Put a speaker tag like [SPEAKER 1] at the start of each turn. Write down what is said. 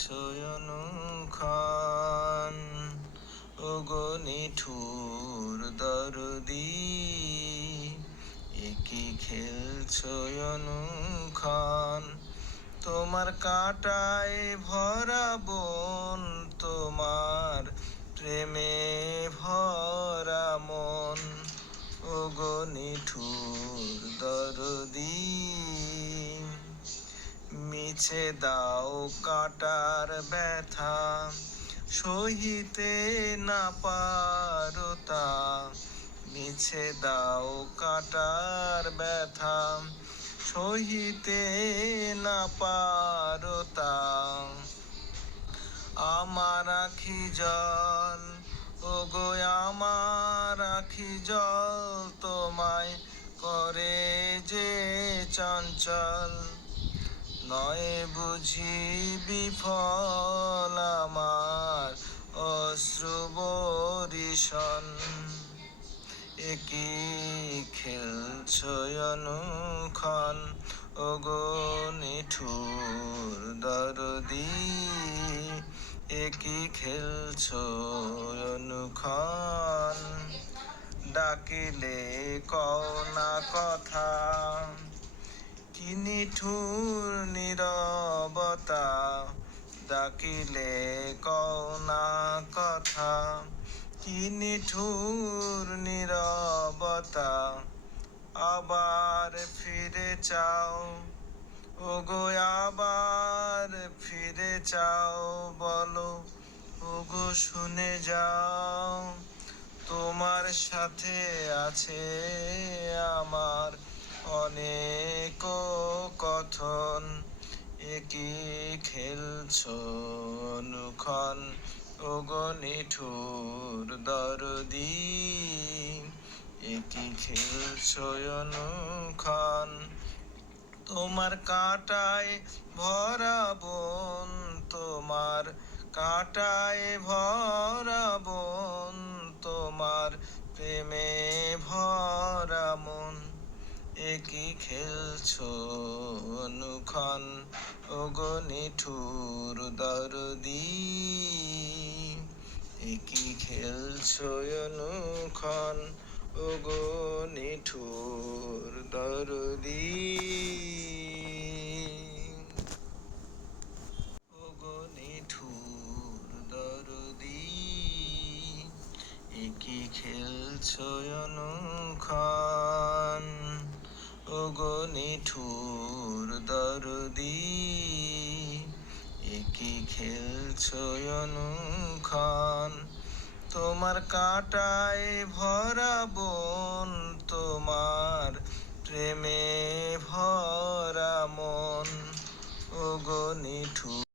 [SPEAKER 1] খেলছো অনুক্ষণ ওগো নিঠুর দরদি একই খেলছো খান তোমার কাটায় ভরা বন, তোমার প্রেমে ভরা মন। ওগো নিঠুর দরদি মিছে দাও কাটার ব্যথা, সহিতে না পারতা। মিছে দাও কাটার ব্যথা, সহিতে না পারতা। আমার আখি জল ও গো আমার আখি জল, তোমায় করে যে চঞ্চল। নয় বুঝি বিফল আমার অশ্রু বরিশন। একই খেলছো ওগো নিঠুর দরদি একই খেলছো অনুক্ষণ? ডাকিলে কও না কথা। নিঠুর নীরবতা, ডাকিলে কও না কথা। কি নিঠুর নীরবতা, আবার ফিরে চাও। ওগো, আবার ফিরে চাও, বলো। ওগো, শুনে যাও। তোমার সাথে আছে আমার অনেক কথন একই খেলছো অনুক্ষণ। ওগো নিঠুর দরদি একই খেলছো অনুক্ষণ। তোমার কাটায় ভরা বন, তোমার কাটায় ভরা বন, তোমার প্রেমে ভরা মন। একই খেলছো, অনুক্ষণ? ওগো নিঠুর দরদি। একই খেলছো, অনুক্ষণ? ওগো নিঠুর দরদি। ওগো নিঠুর খেলছো, অনুক্ষণ? ওগো নিঠুর দরদি একই খেলছো অনুক্ষণ তোমার কাটায় ভরা বন, তোমার প্রেমে ভরা মন। ওগো নিঠুর